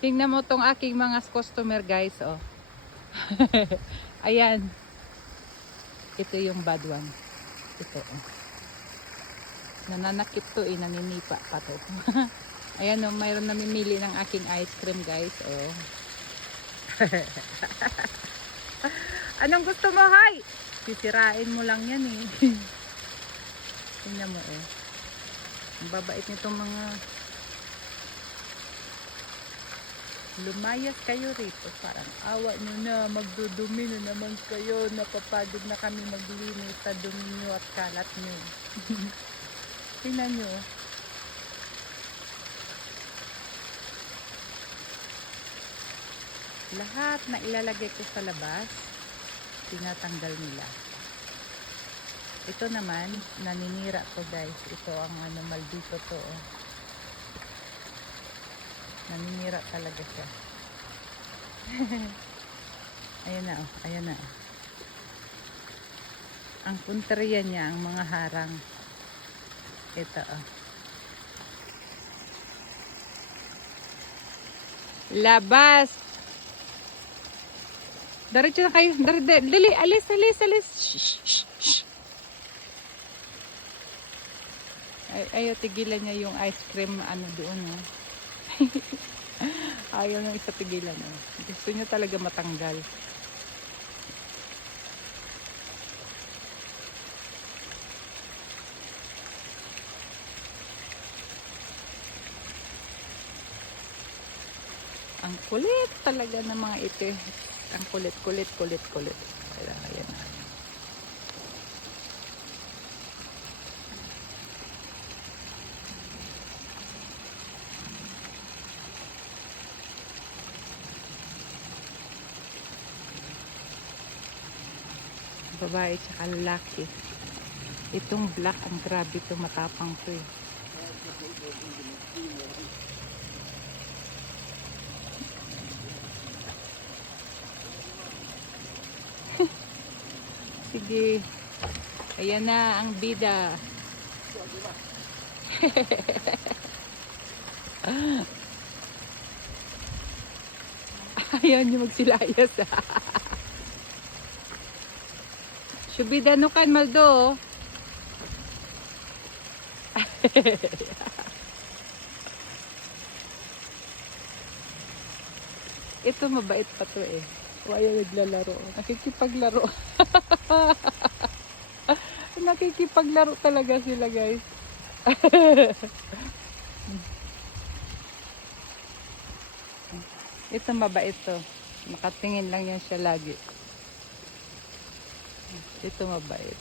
Tingnan mo tong aking mga customer guys, oh. Ayan. Ito yung bad one. Ito, oh. Nananakit to eh, naninipa pa to. Ayan, oh, mayroon namimili ng aking ice cream guys, oh. Anong gusto mo, hay? Sisirain mo lang yan eh. Tingnan mo eh. Ang babait nitong mga... Lumayas kayo rito, parang awa nyo na, magdudumi na naman kayo, napapagod na kami maglinis sa dumi nyo at kalat nyo. Tingnan nyo. Lahat na ilalagay ko sa labas, tinatanggal nila. Ito naman, naninira to guys. Ito ang ano, maldito to. Oh. Naninira talaga siya. Ayan na, oh. Ayan na. Oh. Ang punteriya niya, ang mga harang. Ito, oh. Labas! Diretso na kayo. Dali, alis. Shh, shh, shh. Ayaw, tigilan niya yung ice cream ano doon. Oh. Ayaw nang isa tigilan. Oh. Gusto niya talaga matanggal. Ang kulit talaga ng mga ito. Ang kulit. Ayan. Babae tsaka lalaki. Itong black, ang grabe ito, matapang to eh. Sige. Ayan na ang bida. Ayaw niyo magsilayas. Subida no kan Maldo. Ito mabait pa to eh. O ayaw naglalaro. Nakikipaglaro. Nakikipaglaro talaga sila guys. Ito mabait to. Nakatingin lang yan siya lagi. Ito mabait.